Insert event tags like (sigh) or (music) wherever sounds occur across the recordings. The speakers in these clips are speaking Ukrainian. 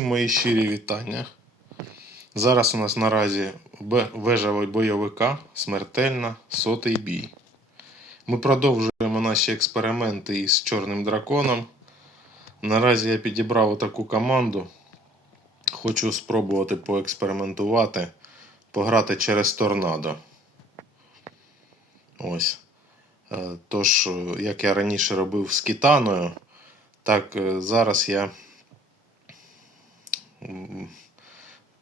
Мої щирі вітання. Зараз у нас наразі вежа бойовика смертельна сотий бій. Ми продовжуємо наші експерименти із чорним драконом. Наразі я підібрав таку команду. Хочу спробувати поекспериментувати, пограти через торнадо. Ось. Е, Тож, як я раніше робив з кітаною, так е, зараз я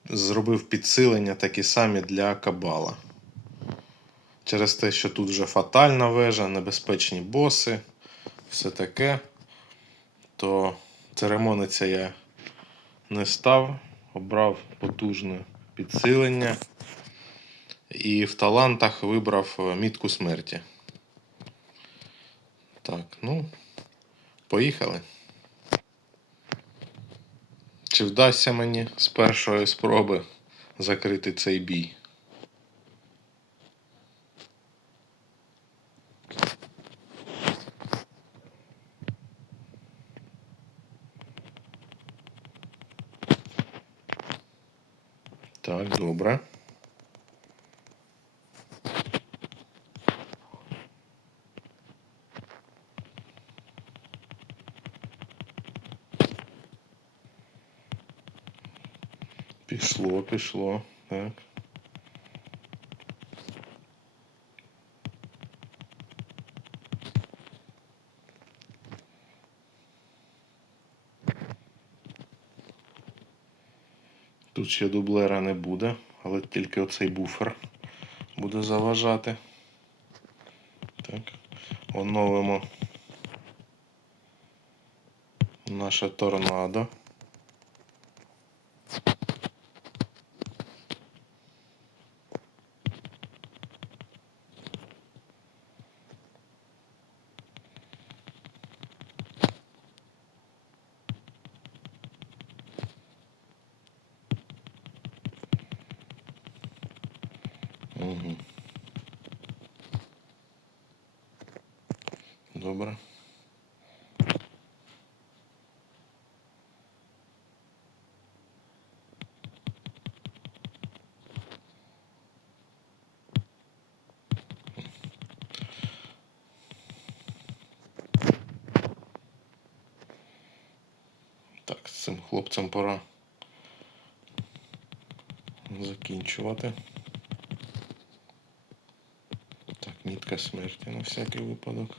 зробив підсилення такі самі для кабала. Через те, що тут вже фатальна вежа, небезпечні боси, все таке, то церемониться я не став, обрав потужне підсилення і в талантах вибрав е, мітку смерті. Так, ну, поїхали. Чи вдасться мені з першої спроби закрити цей бій? Так, добре. Пішло, пішло. Так. Тут ще дублера не буде, але тільки оцей буфер буде заважати. Так. Оновимо наше торнадо. Добре. Так, з цим хлопцем пора закінчувати. Так, мітка смерті на всякий випадок.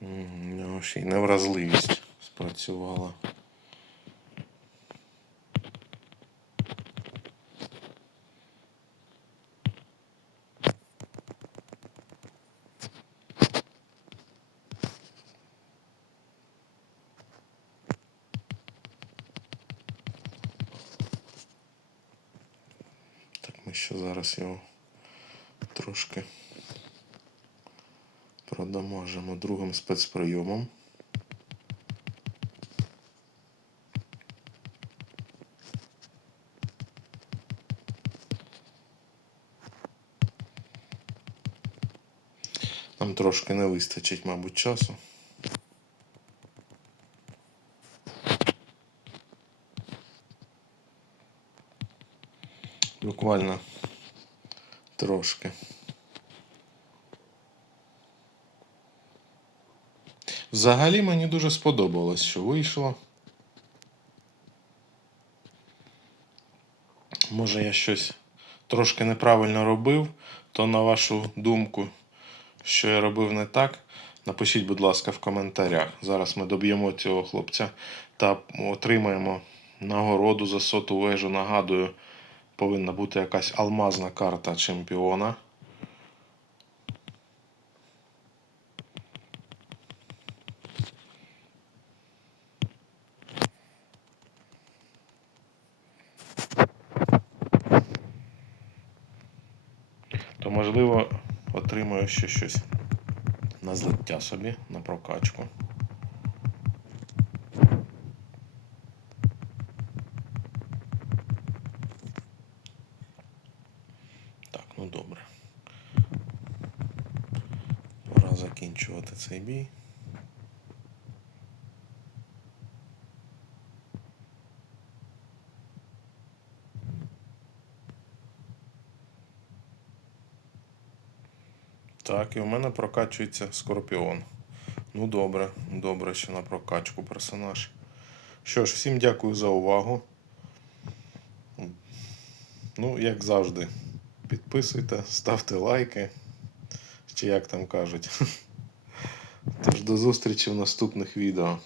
У нього ще й невразливість спрацювала. Так, ми ще зараз його трошки продамажимо другим спецприйомом. Нам трошки не вистачить, мабуть, часу. Буквально трошки. Взагалі мені дуже сподобалось, що вийшло. Може, я щось трошки неправильно робив, то на вашу думку, що я робив не так, напишіть, будь ласка, в коментарях. Зараз ми доб'ємо цього хлопця та отримаємо нагороду за соту вежу. Нагадую, повинна бути якась алмазна карта чемпіона. то можливо отримаю ще щось на злиття собі на прокачку. Закінчувати цей бій. Так, і у мене прокачується Скорпіон. Ну, добре, добре, що на прокачку персонаж. Що ж, всім дякую за увагу. Ну, як завжди, підписуйте, ставте лайки. Чи як там кажуть. (laughs) Тож до зустрічі в наступних відео.